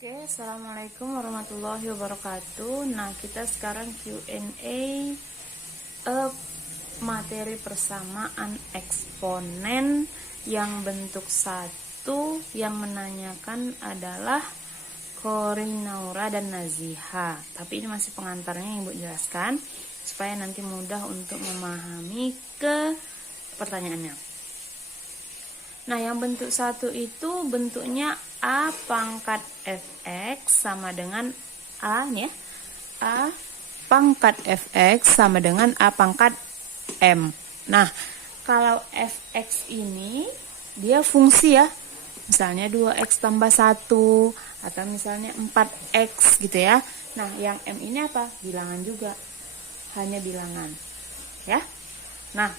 Oke, assalamualaikum warahmatullahi wabarakatuh. Nah, kita sekarang Q&A materi persamaan eksponen yang bentuk satu. Yang menanyakan adalah Korinaura dan Naziha. Tapi ini masih pengantarnya yang Ibu jelaskan supaya nanti mudah untuk memahami ke pertanyaannya. Nah, yang bentuk satu itu bentuknya A pangkat fx sama dengan A nih ya. A pangkat fx sama dengan A pangkat m. Nah, kalau fx ini dia fungsi ya. Misalnya 2x tambah 1 atau misalnya 4x gitu ya. Nah, yang m ini apa? Bilangan juga. Hanya bilangan. Ya. Nah,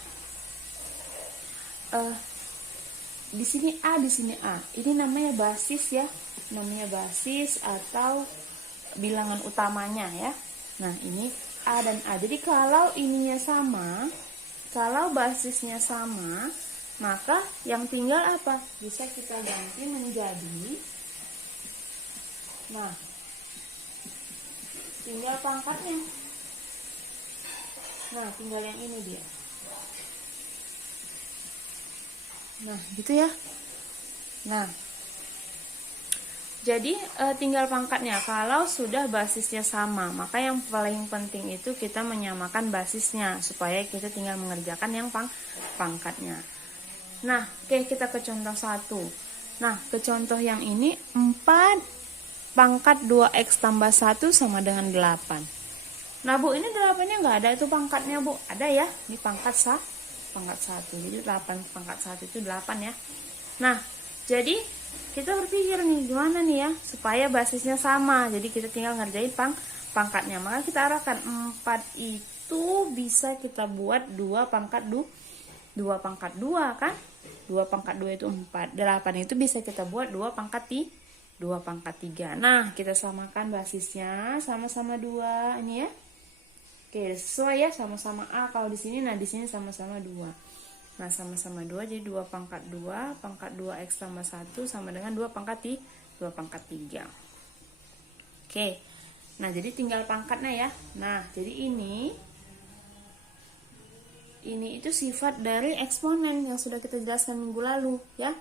di sini A, di sini A. Ini namanya basis ya. Namanya basis atau bilangan utamanya ya. Nah, ini A dan A. Jadi kalau ininya sama, kalau basisnya sama, maka yang tinggal apa? Bisa kita ganti menjadi, nah, tinggal pangkatnya. Nah, tinggal yang ini dia. Nah, gitu ya. Nah, jadi tinggal pangkatnya. Kalau sudah basisnya sama, maka yang paling penting itu kita menyamakan basisnya supaya kita tinggal mengerjakan yang pangkatnya. Nah, oke, kita ke contoh 1. Nah, ke contoh yang ini 4 pangkat 2x tambah 1 sama dengan 8. Nah, Bu, ini 8-nya nggak ada itu pangkatnya, Bu. Ada ya, di pangkat 1. Jadi 8 pangkat 1 itu 8 ya. Nah, jadi kita berpikir nih gimana nih ya supaya basisnya sama. Jadi kita tinggal ngerjain pangkatnya. Maka kita arahkan 4 itu bisa kita buat 2 pangkat 2 pangkat 2 kan? 2 pangkat 2 itu 4. 8 itu bisa kita buat 2 pangkat 3. Nah, kita samakan basisnya sama-sama 2 ini ya. Oke, sesuai ya, sama-sama A kalau di sini. Nah, di sini sama-sama 2. Nah, sama-sama 2 jadi 2 pangkat 2, pangkat 2x tambah 1 sama dengan 2 pangkat 3. Oke. Nah, jadi tinggal pangkatnya ya. Nah, jadi ini itu sifat dari eksponen yang sudah kita jelaskan minggu lalu ya.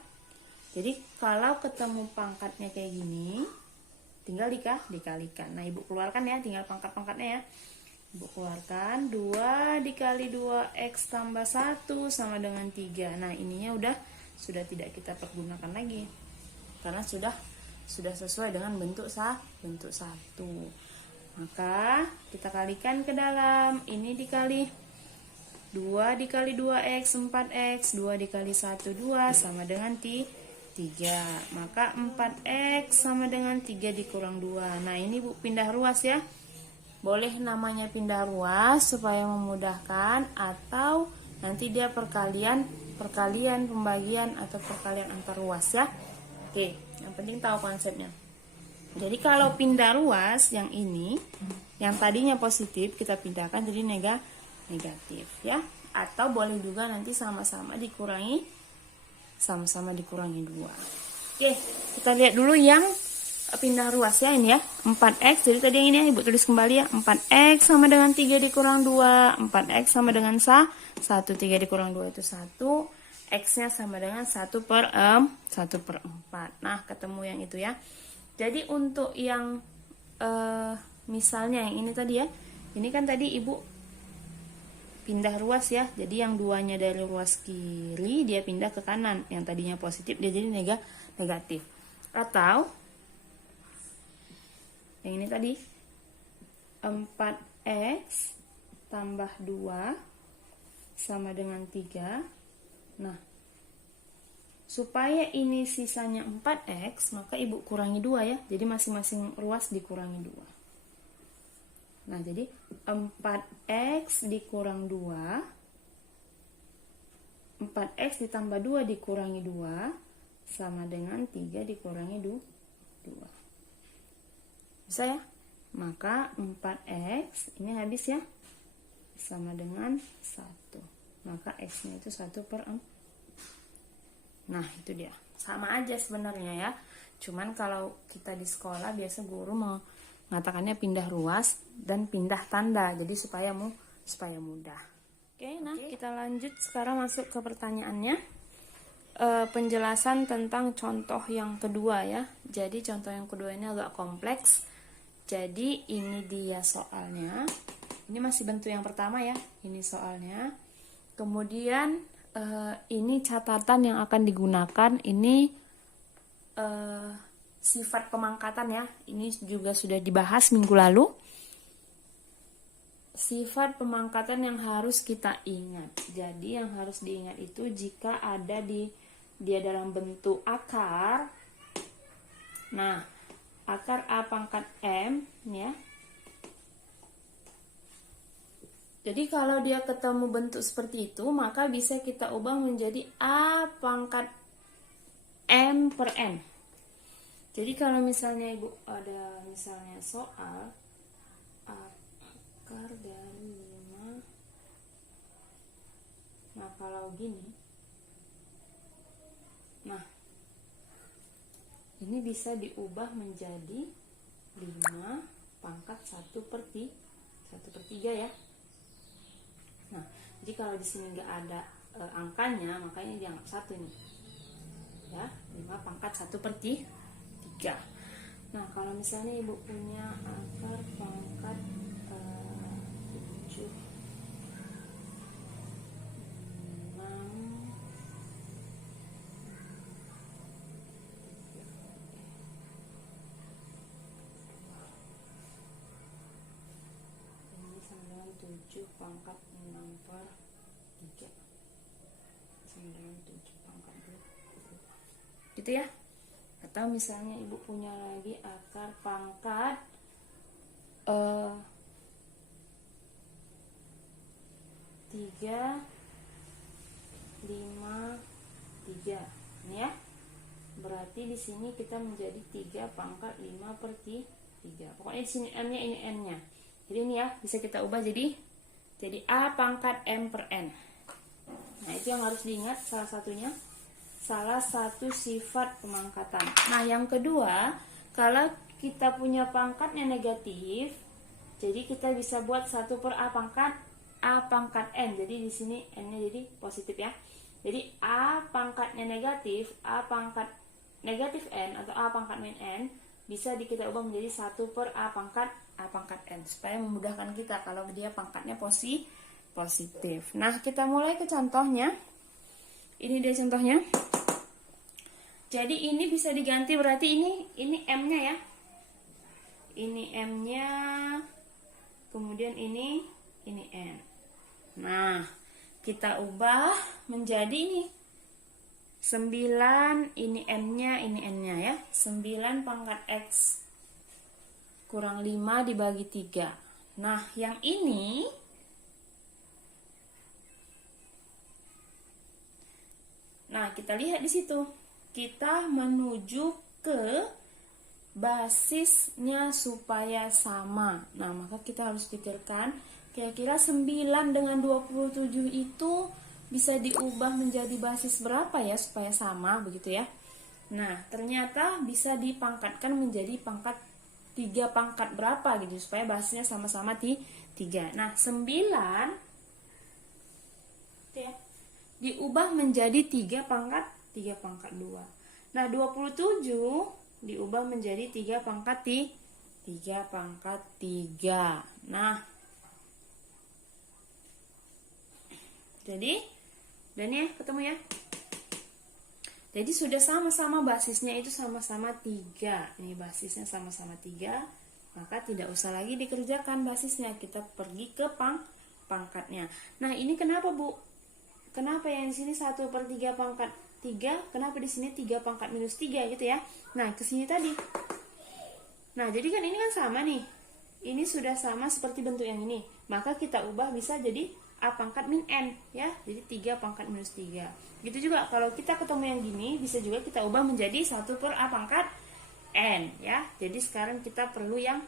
Jadi, kalau ketemu pangkatnya kayak gini, tinggal dikalikan. Nah, Ibu keluarkan ya, tinggal pangkat-pangkatnya ya. Ibu keluarkan 2 dikali 2x tambah 1 sama dengan 3. Nah, ininya sudah tidak kita pergunakan lagi. Karena sudah sesuai dengan bentuk 1. Maka kita kalikan ke dalam. Ini dikali 2 dikali 2x 4x, 2 dikali 1 2 sama dengan 3. Maka 4x sama dengan 3 dikurang 2. Nah, ini Bu pindah ruas ya. Boleh namanya pindah ruas supaya memudahkan, atau nanti dia perkalian pembagian atau perkalian antar ruas ya. Oke, yang penting tahu konsepnya. Jadi kalau pindah ruas yang ini, yang tadinya positif kita pindahkan jadi negatif ya. Atau boleh juga nanti sama-sama dikurangi 2. Oke, kita lihat dulu yang pindah ruas ya ini ya. 4x, jadi tadi yang ini ya, Ibu tulis kembali ya. 4x sama dengan 3 dikurang 2. 4x sama dengan 1. 3 dikurang 2 itu 1. X-nya sama dengan 1 per 4. Nah, ketemu yang itu ya. Jadi untuk yang misalnya yang ini tadi ya. Ini kan tadi Ibu pindah ruas ya. Jadi yang 2-nya dari ruas kiri dia pindah ke kanan. Yang tadinya positif dia jadi negatif. Atau yang ini tadi 4x tambah 2 sama dengan 3. Nah, supaya ini sisanya 4x, maka Ibu kurangi 2 ya. Jadi masing-masing ruas dikurangi 2. Nah, jadi 4x dikurang 2, 4x ditambah 2 dikurangi 2 sama dengan 3 dikurangi 2. Bisa ya? Maka 4x ini habis ya, sama dengan 1. Maka x-nya itu 1 per 4. Nah, itu dia. Sama aja sebenarnya ya. Cuman kalau kita di sekolah biasa guru mengatakannya pindah ruas dan pindah tanda. Jadi supaya mudah. Oke, nah kita lanjut sekarang masuk ke pertanyaannya. Penjelasan tentang contoh yang kedua ya. Jadi contoh yang kedua ini agak kompleks. Jadi ini dia soalnya. Ini masih bentuk yang pertama ya. Ini soalnya. Kemudian ini catatan yang akan digunakan. Ini sifat pemangkatan ya. Ini juga sudah dibahas minggu lalu. Sifat pemangkatan yang harus kita ingat. Jadi yang harus diingat itu jika ada dia dalam bentuk akar. Nah, akar A pangkat M ya. Jadi kalau dia ketemu bentuk seperti itu, maka bisa kita ubah menjadi A pangkat M per N. Jadi kalau misalnya Ibu ada misalnya soal akar dari 5. Nah, kalau gini. Nah, ini bisa diubah menjadi 5 pangkat 1/3 ya. Nah, jadi kalau di sini nggak ada angkanya, makanya dianggap 1 nih. Ya, 5 pangkat 1/3. Nah, kalau misalnya Ibu punya akar pangkat 7, 6, ini sama dengan 7 pangkat 6/3 sama dengan 7 pangkat 2 gitu ya. Atau misalnya Ibu punya lagi akar pangkat 3, 5, 3 ini ya. Berarti di sini kita menjadi 3 pangkat 5/3. Pokoknya di sini M-nya, ini N-nya. Jadi ini ya, bisa kita ubah jadi A pangkat M per N. Nah, itu yang harus diingat salah satu sifat pemangkatan. Nah, yang kedua, kalau kita punya pangkatnya negatif, jadi kita bisa buat 1/A pangkat N. Jadi di sini N-nya jadi positif ya. Jadi A pangkatnya negatif, A pangkat negatif N atau A pangkat min N bisa kita ubah menjadi 1/A pangkat N supaya memudahkan kita kalau dia pangkatnya positif. Nah, kita mulai ke contohnya. Ini dia contohnya. Jadi ini bisa diganti, berarti ini M-nya ya. Ini M-nya. Kemudian ini N. Nah, kita ubah menjadi ini 9, ini M-nya, ini N-nya ya. 9 pangkat X kurang 5 dibagi 3. Nah, yang ini kita lihat di situ. Kita menuju ke basisnya supaya sama. Nah, maka kita harus pikirkan kira-kira 9 dengan 27 itu bisa diubah menjadi basis berapa ya supaya sama begitu ya. Nah, ternyata bisa dipangkatkan menjadi pangkat 3 pangkat berapa gitu supaya basisnya sama-sama 3. Nah, 9 ya, diubah menjadi 3 pangkat 2. Nah, 27 diubah menjadi 3 pangkat 3. Nah, jadi dan ya ketemu ya. Jadi sudah sama-sama basisnya itu sama-sama 3. Ini basisnya sama-sama 3, maka tidak usah lagi dikerjakan basisnya. Kita pergi ke pangkatnya. Nah, ini kenapa, Bu? Kenapa yang di sini 1/3 pangkat 3? Kenapa di sini 3 pangkat minus 3 gitu ya? Nah, ke sini tadi. Nah, jadi kan ini kan sama nih. Ini sudah sama seperti bentuk yang ini. Maka kita ubah bisa jadi A pangkat min N ya. Jadi 3 pangkat minus 3. Gitu juga kalau kita ketemu yang gini, bisa juga kita ubah menjadi 1/A pangkat N ya. Jadi sekarang kita perlu yang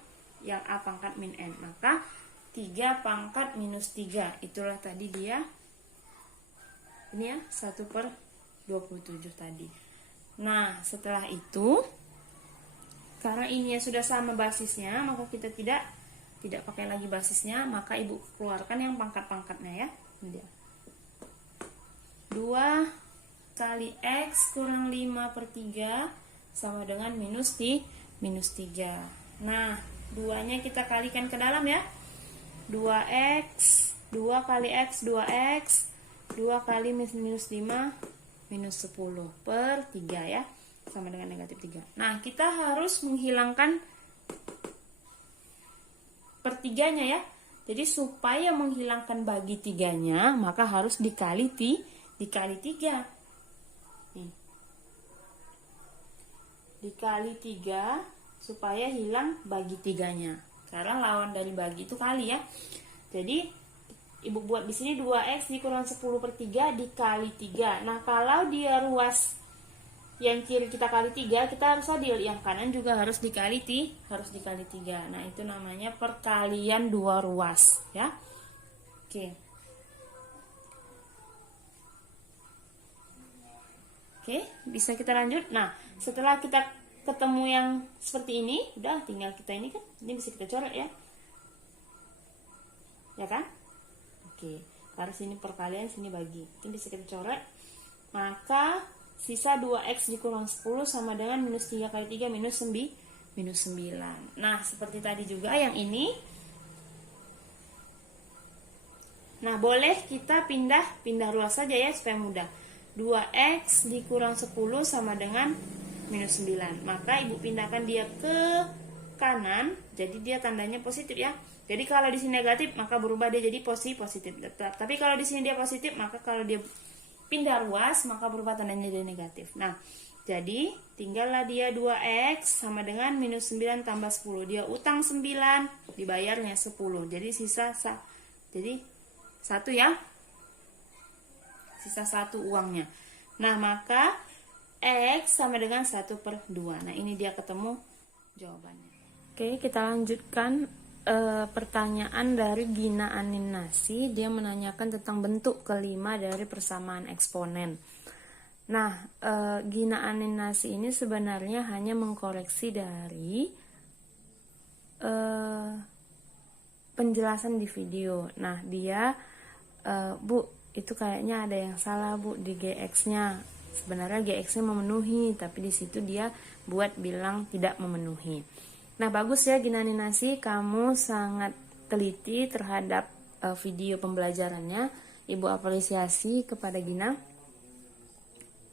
A pangkat min N. Maka 3 pangkat minus 3. Itulah tadi dia. Ini ya, 1/3. 27 tadi. Nah, setelah itu, karena ini sudah sama basisnya, maka kita tidak pakai lagi basisnya, maka ibu keluarkan yang pangkat-pangkatnya ya. Ini dia. 2 kali X kurang 5/3 sama dengan minus 3. Nah, 2-nya kita kalikan ke dalam ya. 2X, 2 kali X, 2X, 2 kali minus 5, minus 10/3 ya. Sama dengan negatif 3. Nah, kita harus menghilangkan pertiganya ya. Jadi supaya menghilangkan bagi 3-nya, maka harus dikali 3. Nih. Dikali 3 supaya hilang bagi 3-nya. Karena lawan dari bagi itu kali ya. Jadi ibu buat di sini 2X dikurang 10/3 dikali 3. Nah, kalau dia ruas yang kiri kita kali 3, kita harus adil. Yang kanan juga harus dikali 3. Nah, itu namanya perkalian dua ruas ya. Oke. Oke, bisa kita lanjut. Nah, setelah kita ketemu yang seperti ini, udah tinggal kita ini kan, ini bisa kita coret ya. Ya kan? Oke, karena sini perkalian, sini bagi. Ini bisa kita coret. Maka sisa 2X dikurang 10 sama dengan minus 3 kali 3 minus 9. Nah, seperti tadi juga yang ini. Nah, boleh kita pindah ruas saja ya supaya mudah. 2X dikurang 10 sama dengan minus 9. Maka ibu pindahkan dia ke kanan, jadi dia tandanya positif ya. Jadi kalau di sini negatif, maka berubah dia jadi positif. Tapi kalau di sini dia positif, maka kalau dia pindah ruas, maka berubah tandanya jadi negatif. Nah, jadi tinggallah dia 2X sama dengan minus 9 tambah 10. Dia utang 9, dibayarnya 10. Jadi sisa jadi 1 ya. Sisa 1 uangnya. Nah, maka X sama dengan 1/2. Nah, ini dia ketemu jawabannya. Oke, kita lanjutkan pertanyaan dari Gina Aninasi. Dia menanyakan tentang bentuk kelima dari persamaan eksponen. Nah, Gina Aninasi ini sebenarnya hanya mengkoreksi dari penjelasan di video. Nah, dia Bu, itu kayaknya ada yang salah Bu di GX-nya. Sebenarnya GX-nya memenuhi, tapi di situ dia buat bilang tidak memenuhi. Nah, bagus ya Gina Aninasi, kamu sangat teliti terhadap video pembelajarannya. Ibu apresiasi kepada Gina.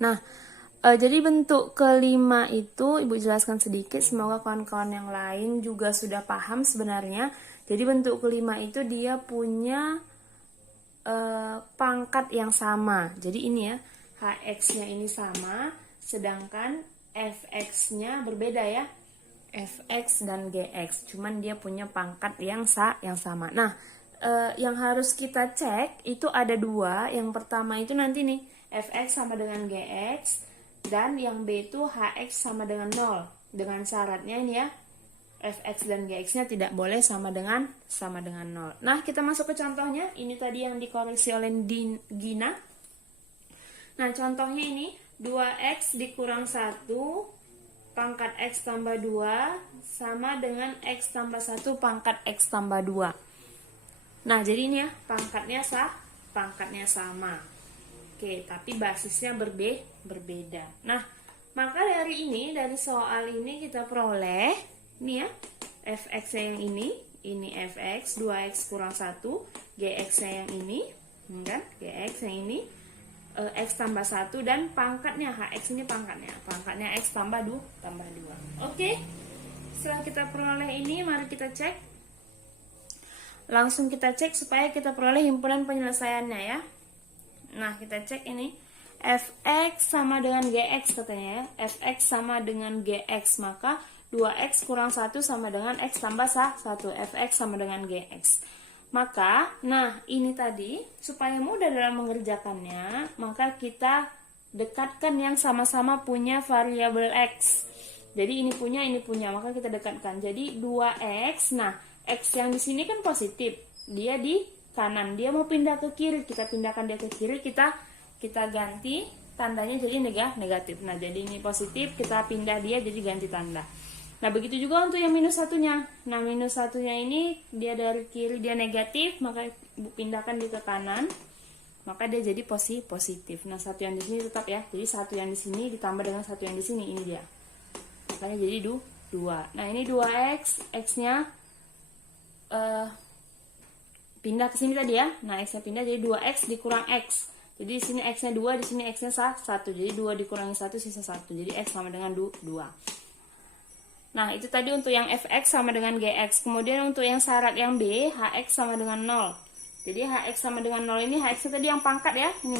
Nah, jadi bentuk kelima itu Ibu jelaskan sedikit, semoga kawan-kawan yang lain juga sudah paham sebenarnya. Jadi bentuk kelima itu dia punya pangkat yang sama. Jadi ini ya, HX-nya ini sama, sedangkan Fx-nya berbeda ya. Fx dan Gx, cuman dia punya pangkat yang sama. Nah, yang harus kita cek itu ada 2. Yang pertama itu nanti nih, Fx sama dengan Gx, dan yang B itu Hx sama dengan 0. Dengan syaratnya ini ya, Fx dan Gx-nya tidak boleh sama dengan 0. Nah, kita masuk ke contohnya. Ini tadi yang dikoreksi oleh Gina. Nah, contohnya ini 2X dikurang 1 pangkat X tambah 2 sama dengan X tambah 1 pangkat X tambah 2. Nah, jadi ini ya, pangkatnya sama. Oke, tapi basisnya berbeda. Nah, maka dari soal ini kita peroleh ini ya, Fx yang ini Fx, 2X kurang 1, Gx yang ini, kan? Gx yang ini, X tambah 1, dan pangkatnya Hx ini pangkatnya X tambah 2. Oke, setelah kita peroleh ini, mari kita cek. Langsung kita cek supaya kita peroleh himpunan penyelesaiannya ya. Nah, kita cek ini Fx sama dengan Gx katanya ya. Fx sama dengan Gx, maka 2X kurang 1 sama dengan X tambah 1. Fx sama dengan Gx. Maka, nah ini tadi, supaya mudah dalam mengerjakannya, maka kita dekatkan yang sama-sama punya variabel X. Jadi ini punya, maka kita dekatkan. Jadi 2X, nah X yang di sini kan positif, dia di kanan, dia mau pindah ke kiri, kita pindahkan dia ke kiri, kita ganti tandanya jadi negatif. Nah, jadi ini positif, kita pindah dia jadi ganti tanda. Nah, begitu juga untuk yang minus satunya. Nah, minus satunya ini dia dari kiri dia negatif, maka Ibu pindahkan dia ke kanan, maka dia jadi positif. Nah, satu yang di sini tetap ya. Jadi satu yang di sini ditambah dengan satu yang di sini, ini dia. Makanya jadi 2. Nah, ini 2x, x-nya pindah ke sini tadi ya. Nah, x-nya pindah jadi 2x dikurang x. Jadi di sini x-nya 2, di sini x-nya 1. Jadi 2 dikurangi 1 sisa 1. Jadi x sama dengan 2. Nah, itu tadi untuk yang fx sama dengan gx. Kemudian untuk yang syarat yang b, hx sama dengan 0. Jadi hx sama dengan 0 ini, hx tadi yang pangkat ya, ini.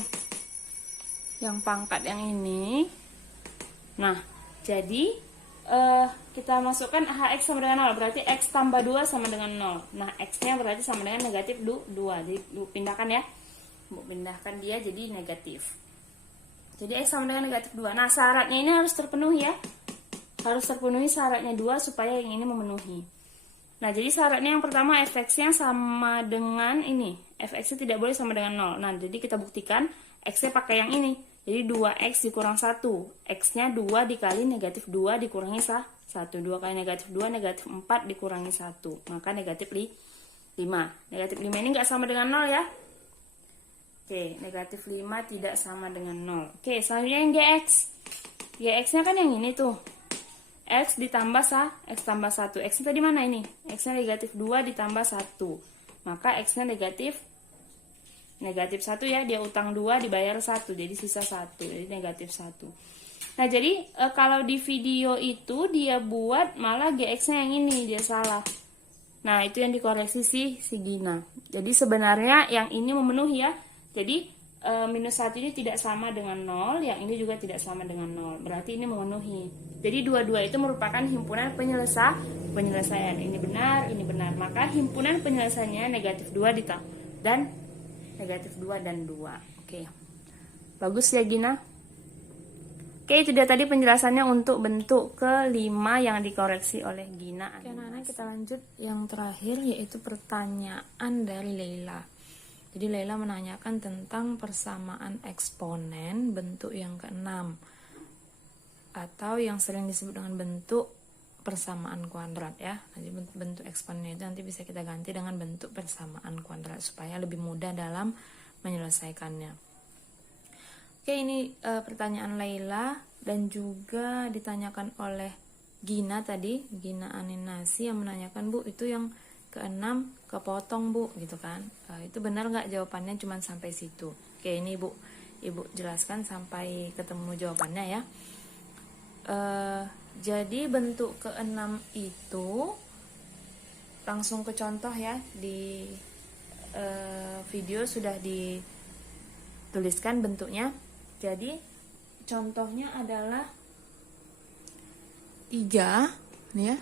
Yang pangkat yang ini. Nah, jadi kita masukkan hx sama dengan 0, berarti x tambah 2 sama dengan 0. Nah, x-nya berarti sama dengan negatif 2. Jadi pindahkan ya. Pindahkan dia jadi negatif. Jadi x sama dengan negatif 2. Nah, syaratnya ini harus terpenuhi ya. Harus terpenuhi syaratnya 2 supaya yang ini memenuhi. Nah, jadi syaratnya yang pertama fx-nya sama dengan ini. Fx-nya tidak boleh sama dengan 0. Nah, jadi kita buktikan x-nya pakai yang ini. Jadi 2x dikurang 1. X-nya 2 dikali negatif 2 dikurangi 1. 2 kali negatif 2, negatif 4 dikurangi 1. Maka negatif 5. Negatif 5 ini nggak sama dengan 0 ya. Oke, negatif 5 tidak sama dengan 0. Oke, selanjutnya yang gx. Gx-nya kan yang ini tuh. X ditambah x tambah 1. X-nya tadi mana ini? X-nya negatif 2 ditambah 1. Maka X-nya negatif 1 ya, dia utang 2 dibayar 1, jadi sisa 1, jadi negatif 1. Nah, jadi kalau di video itu dia buat malah GX-nya yang ini, dia salah. Nah, itu yang dikoreksi si Gina. Jadi sebenarnya yang ini memenuhi ya. Jadi minus 1 ini tidak sama dengan 0, yang ini juga tidak sama dengan 0. Berarti ini memenuhi. Jadi dua-dua itu merupakan himpunan penyelesaian. Ini benar, ini benar. Maka himpunan penyelesaiannya negatif 2 dan negatif 2 dan 2. Oke. Bagus ya Gina. Oke, itu dia tadi penjelasannya untuk bentuk kelima yang dikoreksi oleh Gina. Oke, anak-anak, kita lanjut yang terakhir yaitu pertanyaan dari Leila. Jadi Leila menanyakan tentang persamaan eksponen bentuk yang ke-6 atau yang sering disebut dengan bentuk persamaan kuadrat ya. Nanti bentuk eksponen itu nanti bisa kita ganti dengan bentuk persamaan kuadrat supaya lebih mudah dalam menyelesaikannya. Oke, ini pertanyaan Leila dan juga ditanyakan oleh Gina tadi, Gina Aninasi yang menanyakan, Bu, itu yang ke-6 kepotong, Bu, gitu kan. Itu benar nggak jawabannya cuma sampai situ? Oke, ini Ibu jelaskan sampai ketemu jawabannya ya. Jadi bentuk ke-6 itu langsung ke contoh ya, di video sudah dituliskan bentuknya. Jadi contohnya adalah 3 nih ya.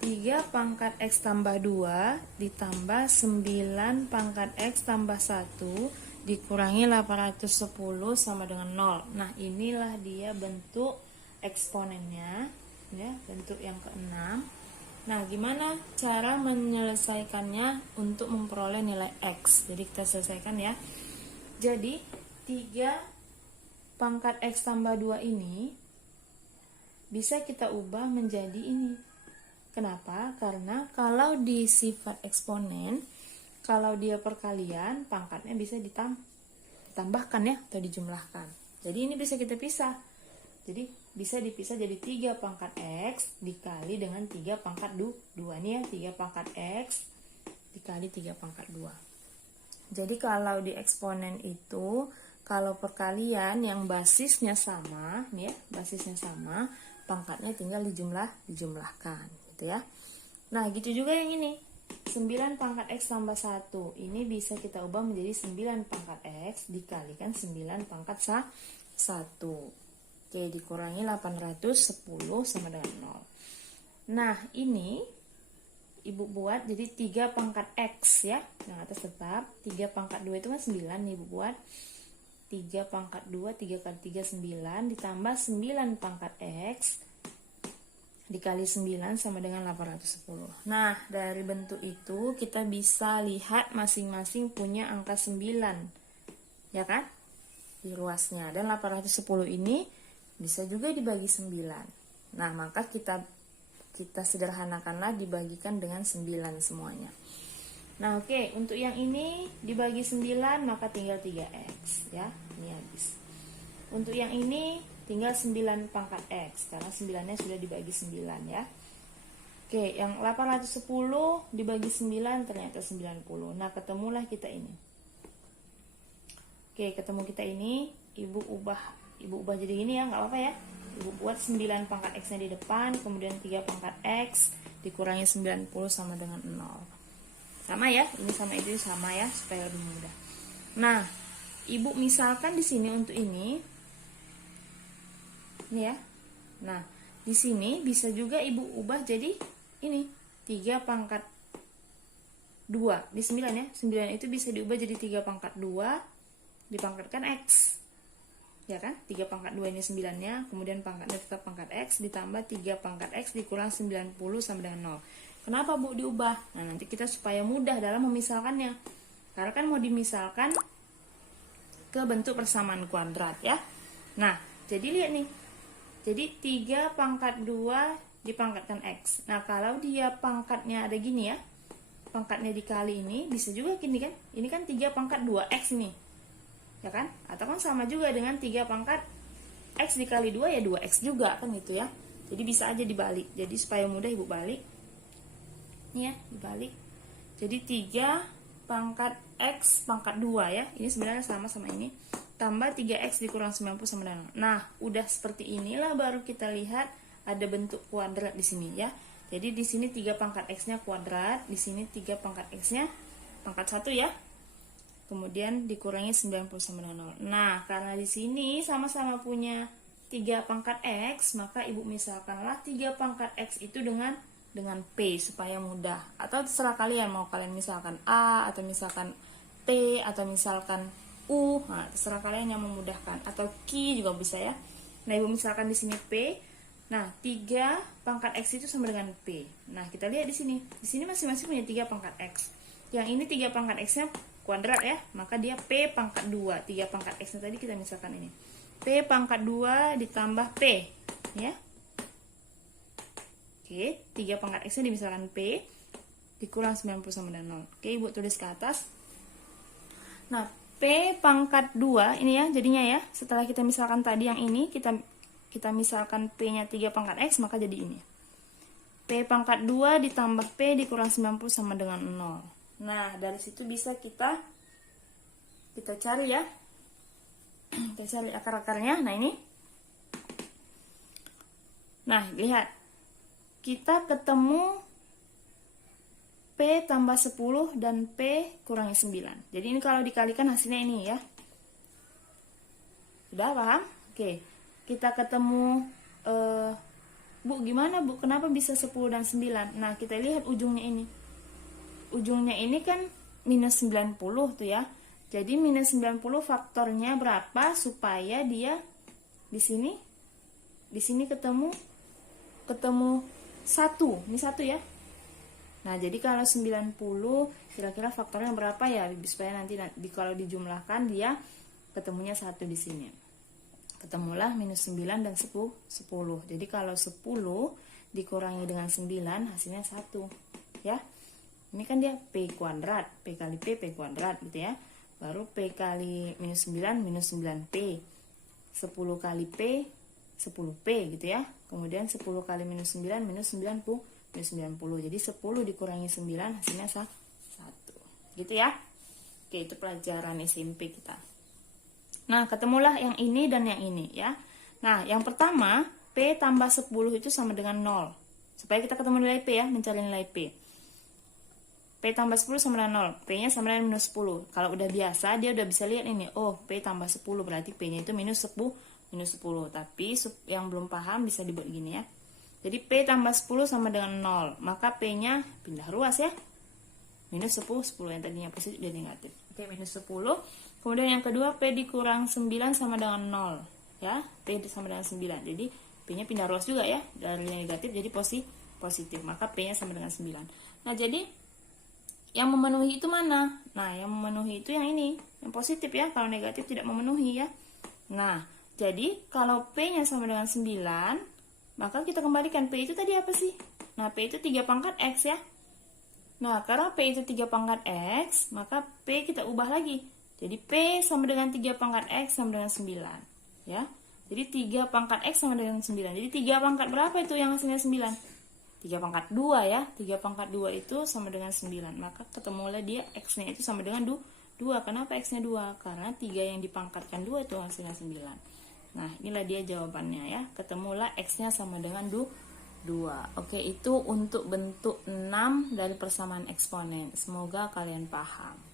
3 pangkat X tambah 2 ditambah 9 pangkat X tambah 1 dikurangi 810 sama dengan 0. Nah, inilah dia bentuk eksponennya ya, bentuk yang ke-6. Nah, gimana cara menyelesaikannya untuk memperoleh nilai X? Jadi kita selesaikan ya. Jadi 3 pangkat X tambah 2 ini bisa kita ubah menjadi ini. Kenapa? Karena kalau di sifat eksponen, kalau dia perkalian, pangkatnya bisa ditambahkan ya, atau dijumlahkan. Jadi ini bisa kita pisah. Jadi bisa dipisah jadi 3 pangkat X dikali dengan 3 pangkat 2. Ini ya, 3 pangkat X dikali 3 pangkat 2. Jadi kalau di eksponen itu, kalau perkalian yang basisnya sama, nih ya, basisnya sama, pangkatnya tinggal dijumlahkan, gitu ya. Nah, gitu juga yang ini. 9 pangkat X tambah 1. Ini bisa kita ubah menjadi 9 pangkat X dikalikan 9 pangkat 1. Oke, dikurangi 810 sama dengan 0. Nah, ini Ibu buat jadi 3 pangkat X ya. Nah, atas tetap 3 pangkat 2 itu kan 9 nih Ibu buat. 3 pangkat 2, 3 kali 3 9 ditambah 9 pangkat X dikali 9 sama dengan 810. Nah, dari bentuk itu kita bisa lihat masing-masing punya angka 9. Ya kan? di ruasnya. Dan 810 ini bisa juga dibagi 9. Nah, maka kita sederhanakanlah dibagikan dengan 9 semuanya. Nah, oke, untuk yang ini dibagi 9 maka tinggal 3x ya. Ini habis. Untuk yang ini tinggal 9 pangkat x karena 9-nya sudah dibagi 9 ya. Oke, yang 810 dibagi 9 ternyata 90. Nah, ketemulah kita ini. Oke, ketemu kita ini, ibu ubah jadi ini ya, nggak apa-apa ya. Ibu buat 9 pangkat x-nya di depan, kemudian 3 pangkat x dikurangi 90 sama dengan 0. Sama ya, ini sama itu sama ya, supaya lebih mudah. Nah, ibu misalkan di sini untuk ini ya. Nah, di sini bisa juga ibu ubah jadi ini 3 pangkat 2 di 9 ya. 9 itu bisa diubah jadi 3 pangkat 2 dipangkatkan x. Ya kan? 3 pangkat 2 ini 9-nya, kemudian pangkatnya tetap pangkat x ditambah 3 pangkat x dikurang 90 sama dengan 0. Kenapa Bu diubah? Nah, nanti kita supaya mudah dalam memisalkannya. Karena kan mau dimisalkan ke bentuk persamaan kuadrat ya. Nah, jadi lihat nih. Jadi 3 pangkat 2 dipangkatkan x. Nah, kalau dia pangkatnya ada gini ya. Pangkatnya dikali ini, bisa juga gini kan. Ini kan 3 pangkat 2x ini. Ya kan? Atau kan sama juga dengan 3 pangkat x dikali 2 ya 2x juga kan gitu ya. Jadi bisa aja dibalik. Jadi supaya mudah ibu balik. Ini ya, dibalik. Jadi 3 pangkat x pangkat 2 ya. Ini sebenarnya sama ini. Tambah 3x dikurang 90 sama dengan 0. Nah, udah seperti inilah baru kita lihat ada bentuk kuadrat di sini ya. Jadi di sini 3 pangkat x-nya kuadrat, di sini 3 pangkat x-nya pangkat 1 ya. Kemudian dikurangi 90 sama dengan 0. Nah, karena di sini sama-sama punya 3 pangkat x, maka ibu misalkanlah 3 pangkat x itu dengan p supaya mudah. Atau terserah kalian, mau kalian misalkan a atau misalkan p atau misalkan u, nah, terserah kalian yang memudahkan. Atau Q juga bisa ya. Nah, ibu misalkan di sini P. Nah, 3 pangkat X itu sama dengan P. Nah, kita lihat di sini. Di sini masing-masing punya 3 pangkat X. Yang ini 3 pangkat X-nya kuadrat ya. Maka dia P pangkat 2. 3 pangkat X-nya tadi kita misalkan ini. P pangkat 2 ditambah P. Ya. Oke, 3 pangkat X-nya dimisalkan P. Dikurang 90 sama dengan 0. Oke, ibu tulis ke atas. Nah, P pangkat 2 ini ya jadinya ya. Setelah kita misalkan tadi yang ini, kita misalkan P-nya 3 pangkat X, maka jadi ini. P pangkat 2 ditambah P dikurang 90 sama dengan 0. Nah, dari situ bisa kita cari ya. Kita cari akar-akarnya. Nah, ini. Nah, lihat. Kita ketemu P tambah 10 dan P kurangi 9. Jadi ini kalau dikalikan hasilnya ini ya. Sudah paham? Oke. Kita ketemu Bu, gimana Bu? Kenapa bisa 10 dan 9? Nah, kita lihat ujungnya ini. Ujungnya ini kan minus 90 tuh ya. Jadi minus 90 faktornya berapa supaya dia di sini ketemu 1. Ini 1 ya. Nah, jadi kalau 90 kira-kira faktornya berapa ya? Supaya nanti kalau dijumlahkan dia ketemunya 1 di sini. Ketemulah minus 9 dan 10. Jadi kalau 10 dikurangi dengan 9 hasilnya 1. Ya. Ini kan dia P kuadrat. P kali P kuadrat gitu ya. Baru P kali minus 9 minus 9P. 10 kali P 10P gitu ya. Kemudian 10 kali minus 9 minus 90. 90. Jadi 10 dikurangi 9 hasilnya 1. Gitu ya. Oke, itu pelajaran SMP kita. Nah, ketemulah yang ini dan yang ini ya. Nah, yang pertama P tambah 10 itu sama dengan 0. Supaya kita ketemu nilai P ya, mencari nilai P. P tambah 10 sama dengan 0. P-nya sama dengan minus 10. Kalau udah biasa, dia udah bisa lihat ini. Oh, P tambah 10 berarti P-nya itu minus 10. Tapi yang belum paham bisa dibuat gini ya. Jadi P tambah 10 sama dengan 0. Maka P-nya pindah ruas ya. Minus 10 yang tadinya positif jadi negatif. Oke, minus 10. Kemudian yang kedua P dikurang 9 sama dengan 0. Ya, P sama dengan 9. Jadi P-nya pindah ruas juga ya. Dari negatif jadi positif. Maka P-nya sama dengan 9. Nah, jadi yang memenuhi itu mana? Nah, yang memenuhi itu yang ini. Yang positif ya. Kalau negatif tidak memenuhi ya. Nah, jadi kalau P-nya sama dengan 9, maka kita kembalikan P itu tadi apa sih? Nah, P itu 3 pangkat X ya. Nah, karena P itu 3 pangkat X, maka P kita ubah lagi. Jadi P sama dengan 3 pangkat X sama dengan 9. Ya. Jadi 3 pangkat X sama dengan 9. Jadi 3 pangkat berapa itu yang hasilnya 9? 3 pangkat 2 ya. 3 pangkat 2 itu sama dengan 9. Maka ketemulah dia X-nya itu sama dengan 2. Kenapa X-nya 2? Karena 3 yang dipangkatkan 2 itu hasilnya 9. Nah, inilah dia jawabannya ya. Ketemulah X-nya sama dengan 2. Oke, itu untuk bentuk 6 dari persamaan eksponen. Semoga kalian paham.